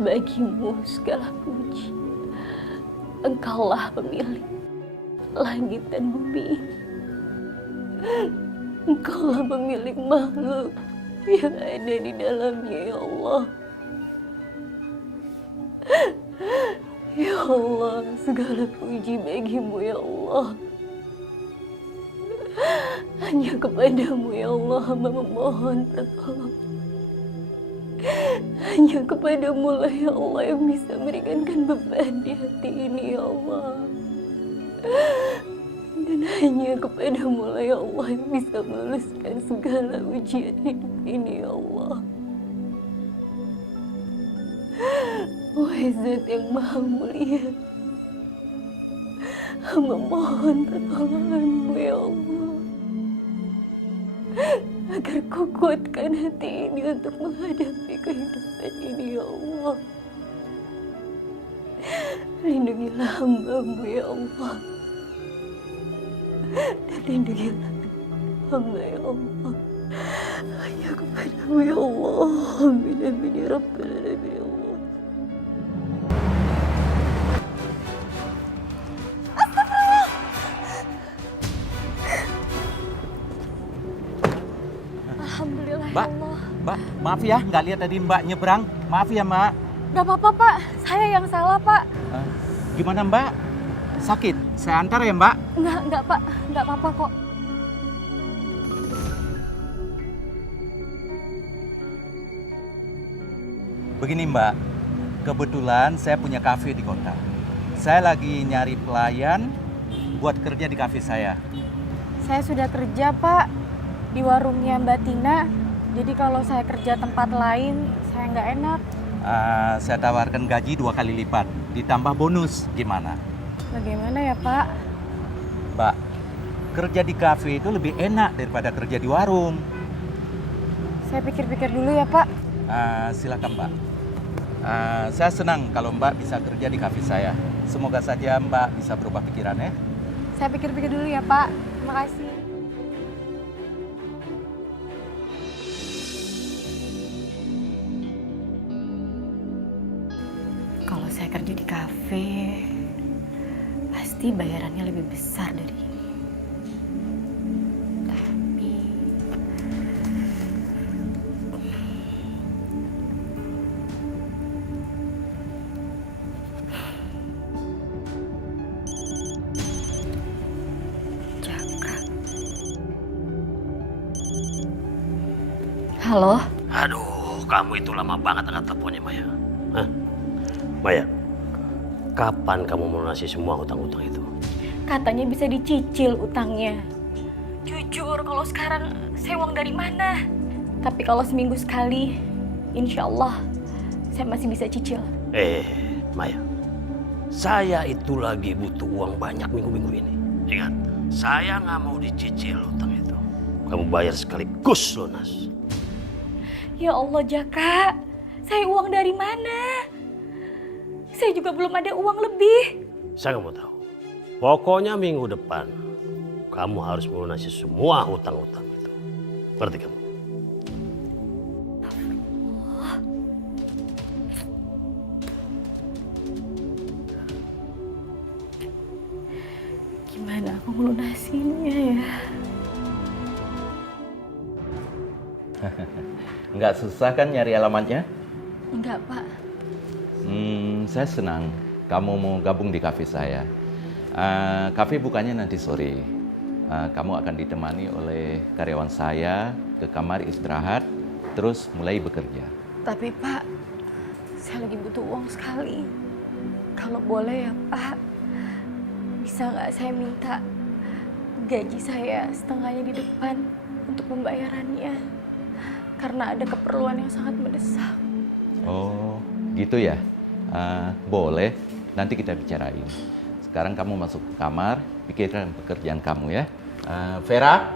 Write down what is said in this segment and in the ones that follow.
Bagimu segala puji. Engkaulah pemilik langit dan bumi. Engkaulah pemilik makhluk yang ada di dalamnya, ya Allah. Ya Allah, segala puji bagimu, ya Allah. Hanya kepadamu, ya Allah, hamba memohon pertolongan. Hanya kepadamu lah, ya Allah, yang bisa meringankan beban di hati ini, ya Allah. Dan hanya kepadamu lah, ya Allah, yang bisa meluluskan segala ujian hidup ini, ya Allah. Wahai Zat yang Maha Mulia, hamba mohon pertolonganmu, ya Allah. Agar kau kuatkan hati ini untuk menghadapi kehidupan ini, ya Allah. Lindungilah hamba-Mu, ya Allah. Dan lindungilah hamba, ya Allah. Hanya kepadamu, ya Allah. Amin, amin, ya Rabbal Alamin, ya Allah. Alhamdulillah, Mbak, ya Allah. Mbak, maaf ya, nggak lihat tadi Mbak nyebrang. Maaf ya, Mbak. Gak apa-apa, Pak. Saya yang salah, Pak. Gimana, Mbak? Sakit? Saya antar ya, Mbak? Enggak, Pak. Enggak apa-apa kok. Begini, Mbak. Kebetulan saya punya kafe di kota. Saya lagi nyari pelayan buat kerja di kafe saya. Saya sudah kerja, Pak, di warungnya Mbak Tina. Jadi kalau saya kerja tempat lain, saya nggak enak. Saya tawarkan gaji 2 kali lipat, ditambah bonus. Gimana? Bagaimana ya, Pak? Mbak, kerja di kafe itu lebih enak daripada kerja di warung. Saya pikir-pikir dulu ya, Pak. Silakan, Mbak. Saya senang kalau Mbak bisa kerja di kafe saya. Semoga saja Mbak bisa berubah pikiran ya. Saya pikir-pikir dulu ya, Pak. Terima kasih. Kalau saya kerja di kafe, pasti bayarannya lebih besar dari ini. Tapi Jaka. Halo? Aduh, kamu itu lama banget angkat teleponnya, Maya. Hah? Maya, kapan kamu melunasi semua hutang-hutang itu? Katanya bisa dicicil utangnya. Jujur, kalau sekarang saya uang dari mana? Tapi kalau seminggu sekali, insya Allah saya masih bisa cicil. Maya, saya itu lagi butuh uang banyak minggu-minggu ini. Ingat, saya nggak mau dicicil hutang itu. Kamu bayar sekaligus lunas. Ya Allah, Jaka, saya uang dari mana? Saya juga belum ada uang lebih. Saya nggak mau tahu. Pokoknya minggu depan, kamu harus melunasi semua hutang-hutang itu. Berarti kamu? Gimana aku melunasinya ya? Nggak susah kan nyari alamatnya? Enggak, Pak. Saya senang kamu mau gabung di kafe saya. Kafe bukannya nanti sore. Kamu akan ditemani oleh karyawan saya ke kamar istirahat, terus mulai bekerja. Tapi Pak, saya lagi butuh uang sekali. Kalau boleh ya Pak, bisa nggak saya minta gaji saya setengahnya di depan untuk pembayarannya? Karena ada keperluan yang sangat mendesak. Oh, gitu ya? Boleh, nanti kita bicarain. Sekarang kamu masuk ke kamar, pikirkan pekerjaan kamu ya. Vera?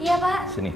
Iya Pak. Sini.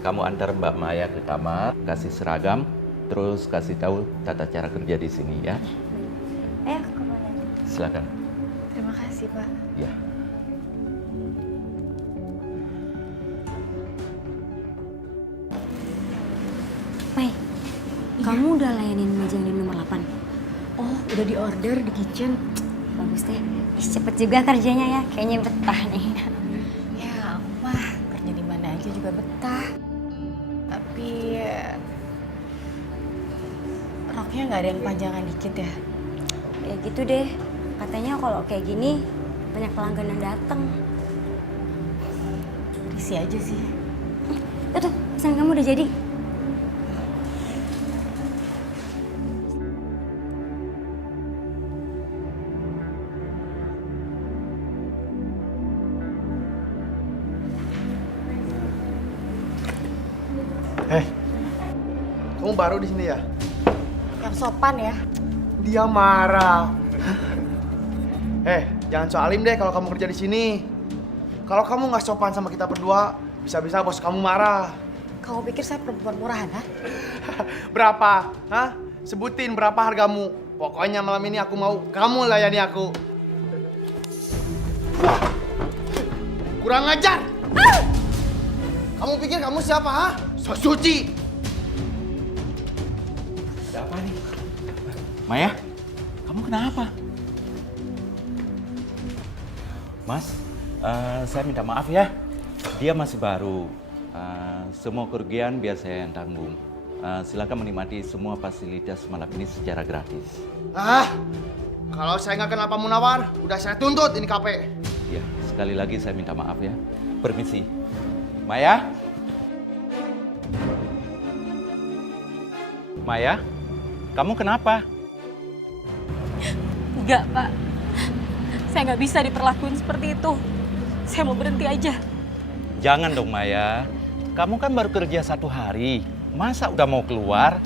Kamu antar Mbak Maya ke kamar, kasih seragam, terus kasih tahu tata cara kerja di sini ya. Ayo ke kamar. Silakan. Terima kasih Pak. Ya. Mai, Kamu udah layanin meja yang di nomor 8? Oh, udah di order di kitchen. Bagus deh. Ih, cepet juga kerjanya ya. Kayaknya betah nih. Ya, aku mah kerja di mana aja juga betah. Tapi roknya nggak ada yang panjangan dikit ya. Ya gitu deh. Katanya kalau kayak gini banyak pelanggan yang datang. Risih aja sih. Tuh, pesan kamu udah jadi. Kamu baru di sini ya? Yang sopan ya. Dia marah. Jangan soalim deh kalau kamu kerja di sini. Kalau kamu nggak sopan sama kita berdua, bisa-bisa bos kamu marah. Kamu pikir saya perempuan murahan, ha? Berapa? Hah? Sebutin berapa hargamu. Pokoknya malam ini aku mau kamu layani aku. Wah! Kurang ajar! Kamu pikir kamu siapa, ha? So suci! Ada apa nih? Maya, kamu kenapa? Mas, saya minta maaf ya. Dia masih baru. Semua kerugian biar saya yang tanggung. Silakan menikmati semua fasilitas malam ini secara gratis. Kalau saya nggak kenal Pak Munawar, udah saya tuntut ini kafe. Ya, sekali lagi saya minta maaf ya. Permisi. Maya? Maya, kamu kenapa? Enggak, Pak. Saya nggak bisa diperlakuin seperti itu. Saya mau berhenti aja. Jangan dong Maya. Kamu kan baru kerja 1 hari. Masa udah mau keluar?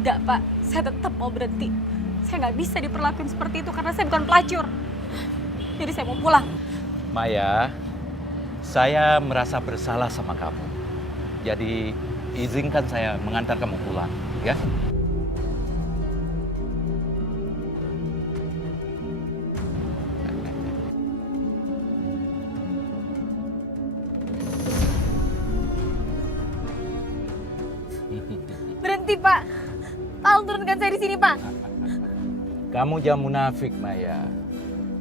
Enggak, Pak. Saya tetap mau berhenti. Saya nggak bisa diperlakuin seperti itu karena saya bukan pelacur. Jadi saya mau pulang. Maya, saya merasa bersalah sama kamu. Jadi izinkan saya mengantar kamu pulang, ya? Berhenti, Pak. Tolong turunkan saya di sini, Pak. Kamu jangan munafik, Maya.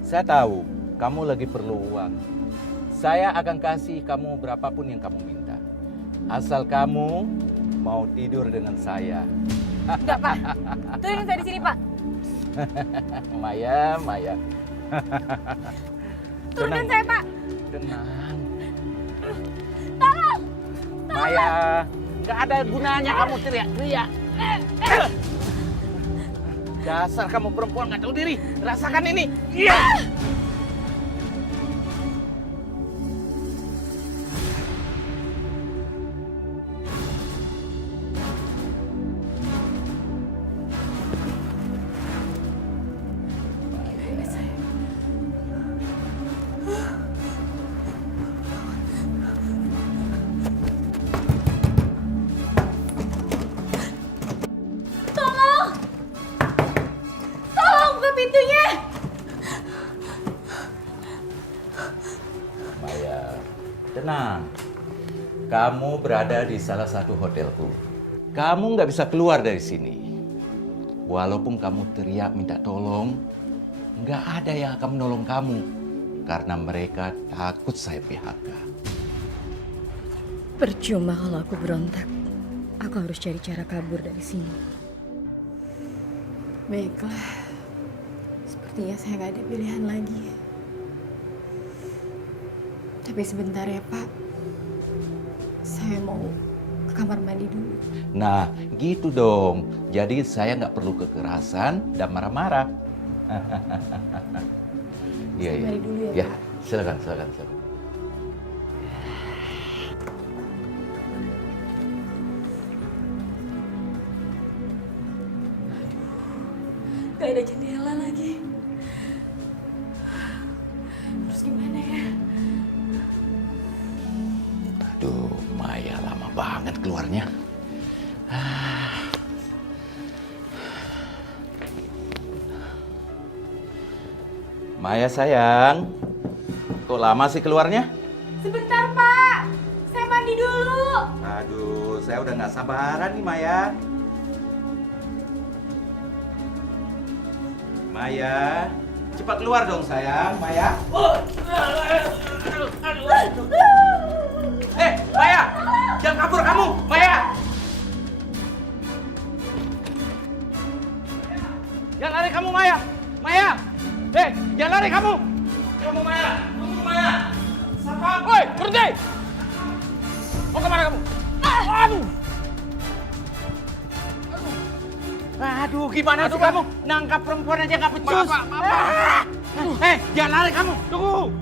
Saya tahu kamu lagi perlu uang. Saya akan kasih kamu berapapun yang kamu minta. Asal kamu mau tidur dengan saya. Enggak, Pak. Turunin saya di sini, Pak. Maya, Maya. Turunkan saya, Pak. Tenang. Tolong. Maya, nggak ada gunanya kamu teriak-teriak. Dasar kamu perempuan nggak tahu diri. Rasakan ini. Iya. Tolong buka pintunya. Maya, tenang. Kamu berada di salah satu hotelku. Kamu nggak bisa keluar dari sini. Walaupun kamu teriak minta tolong, nggak ada yang akan menolong kamu. Karena mereka takut saya PHK. Percuma kalau aku berontak. Aku harus cari cara kabur dari sini. Baiklah. Sepertinya saya nggak ada pilihan lagi. Tapi sebentar ya, Pak. Saya mau ke kamar mandi dulu. Nah, gitu dong. Jadi saya nggak perlu kekerasan dan marah-marah. Iya, iya. Mari dulu ya, Ya, Pak. silakan, silakan, silakan. Gak ada jendela lagi. Terus gimana ya? Aduh, Maya lama banget keluarnya. Maya sayang, kok lama sih keluarnya? Sebentar, Pak. Saya mandi dulu. Aduh, saya udah nggak sabaran nih Maya. Maya, cepat keluar dong sayang, Maya. Maya, jangan kabur kamu, Maya. Jangan lari kamu, Maya. Maya, jangan lari kamu. Kamu Maya, tunggu Maya. Sabar. Woi, berhenti. Mau kemana kamu? Aduh, gimana sih kamu? Nangkap perempuan aja nggak becus. Maaf. Jangan lari kamu. Tunggu.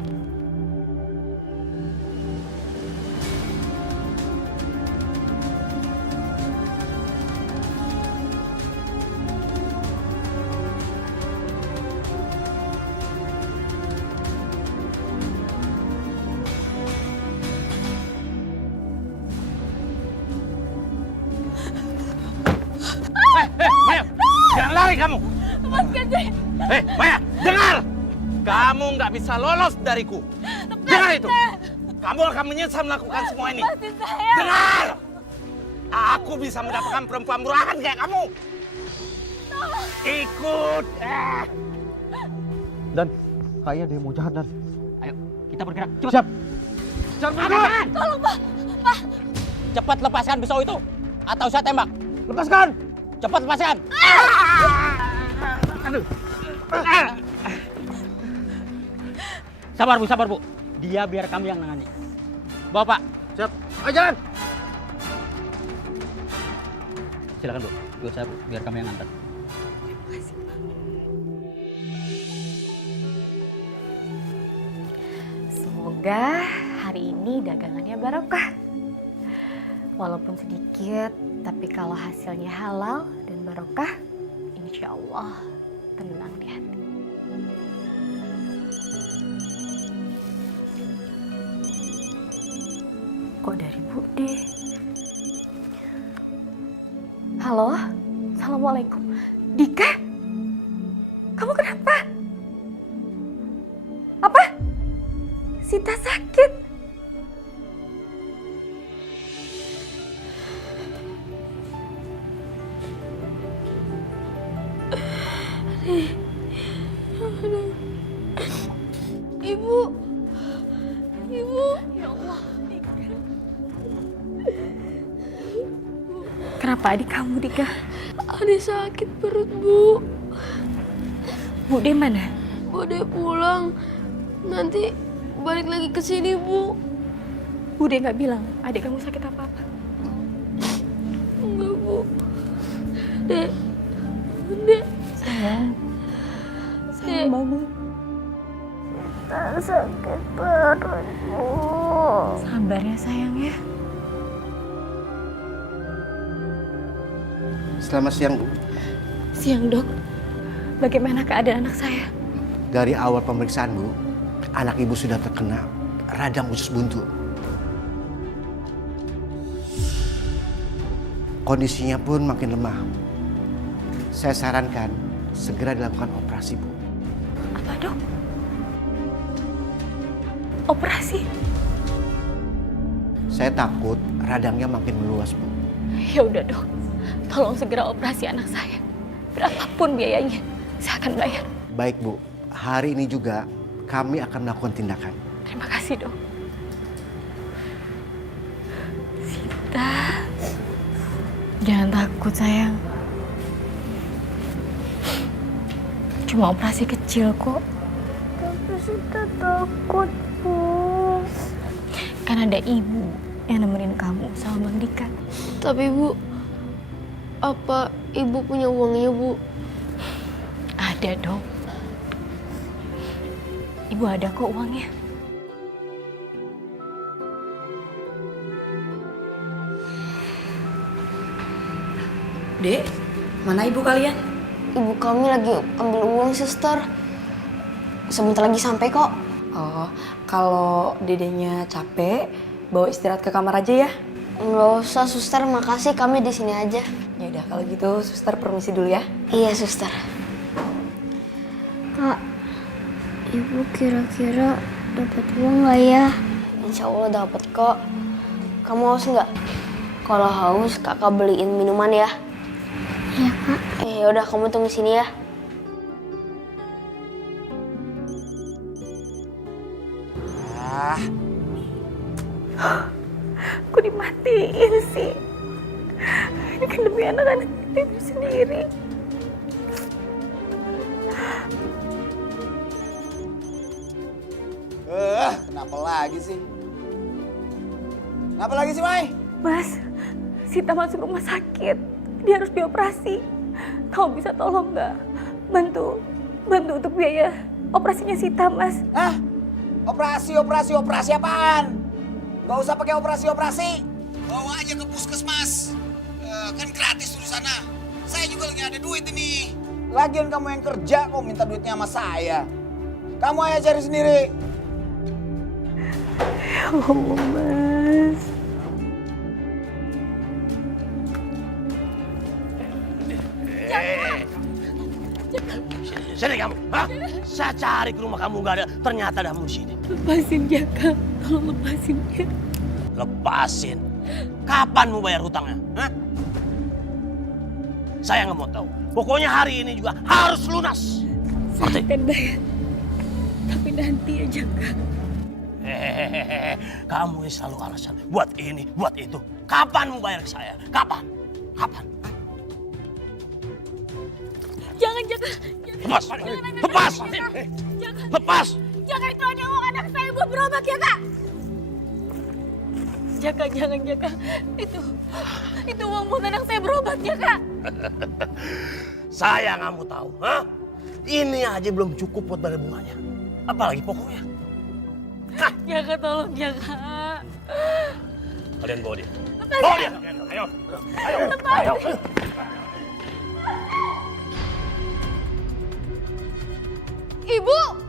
Maya, jangan lari kamu. Lepaskan saya. Maya, dengar. Kamu nggak bisa lolos dariku. Dengar itu. Kamu akan menyesal melakukan semua ini. Lepasin saya. Dengar. Aku bisa mendapatkan perempuan murahan kayak kamu. Ikut. Dan, kayaknya dia mau jahat, Dan. Ayo, kita bergerak. Cepat. Siap. Siap, bergerak. Tolong, Pak. Pak. Cepat lepaskan pisau itu. Atau saya tembak. Lepaskan. Cepat lepaskan. Aduh. Sabar Bu. Dia biar kami yang nangani. Bawa Pak. Siap. Ayo jalan. Silakan Bu. Ikut saya Bu, biar kami yang ngantar. Semoga hari ini dagangannya barokah. Walaupun sedikit, tapi kalau hasilnya halal dan barokah, insya Allah tenang di hati. Kok dari Bude? Halo, Assalamualaikum. Dika? Kamu kenapa? Apa? Sita sakit? Ibu. Ya Allah. Kenapa adik kamu, Dika? Adik sakit perut, Bu. Bude mana? Bude pulang. Nanti balik lagi ke sini, Bu. Bude nggak bilang adik kamu sakit apa-apa. Enggak, Bu. Dek. Dek. Sayang. Sayang banget. Tak sakit perut, Bu. Sabar ya sayang ya. Selamat siang, Bu. Siang, Dok. Bagaimana keadaan anak saya? Dari awal pemeriksaan, Bu, anak Ibu sudah terkena radang usus buntu. Kondisinya pun makin lemah. Saya sarankan segera dilakukan operasi, Bu. Apa, Dok? Operasi? Saya takut radangnya makin meluas, Bu. Ya udah, Dok. Tolong segera operasi anak saya. Berapapun biayanya, saya akan bayar. Baik, Bu. Hari ini juga kami akan melakukan tindakan. Terima kasih, Dok. Sita. Jangan takut, sayang. Cuma operasi kecil kok. Tapi Sita takut, Bu. Kan ada ibu yang nemenin kamu sama Bang Dika. Tapi, Bu, apa Ibu punya uangnya, Bu? Ada, Dok. Ibu ada kok uangnya. Dek, mana ibu kalian? Ibu kami lagi ambil uang, suster. Sebentar lagi sampai kok. Oh, kalau dedenya capek, bawa istirahat ke kamar aja ya. Nggak usah, suster. Makasih, kami di sini aja. Ya udah kalau gitu, suster permisi dulu ya. Iya, suster. Kak, Ibu kira-kira dapat uang nggak ya? Insya Allah dapat kok. Kamu haus nggak? Kalau haus, kakak beliin minuman ya. Iya, Kak. Ya udah, kamu tunggu sini ya. Aku dimatiin sih. Ini kan demi anak-anak ibu sendiri. Kenapa lagi sih? Kenapa lagi sih, Mai? Mas, Sita masuk rumah sakit. Dia harus dioperasi. Kamu bisa tolong nggak? Bantu untuk biaya operasinya Sita, Mas. Hah? Operasi apaan? Gak usah pakai operasi. Bawa aja ke puskesmas. Kan gratis di sana. Saya juga lagi ada duit ini. Lagian kamu yang kerja kok minta duitnya sama saya. Kamu aja cari sendiri. Ya Allah, Mas. Sini kamu, hah? Saya cari ke rumah kamu nggak ada, ternyata kamu di sini. Lepasin Jaka, tolong lepasin dia. Lepasin? Kapan mau bayar hutangnya? Hah? Saya nggak mau tahu. Pokoknya hari ini juga harus lunas. Saya akan bayar. Tapi nanti ya Jaka. Hehehe, kamu ini selalu alasan. Buat ini, buat itu. Kapan mau bayar ke saya? Kapan? Jangan Jaka. Lepas! Lepas! Lepas! Jaka, itu ada uang anak saya buat berobat Jaka. Jaka, jangan Jaka. Itu uang buat anak saya berobat Jaka. Saya nggak mau tahu. Hah? Ini aja belum cukup buat bayar bunganya. Apalagi pokoknya. Hah? Jaka, tolong Jaka. Kalian bawa dia. Bawa dia. Ayo. Ayo. Ibu!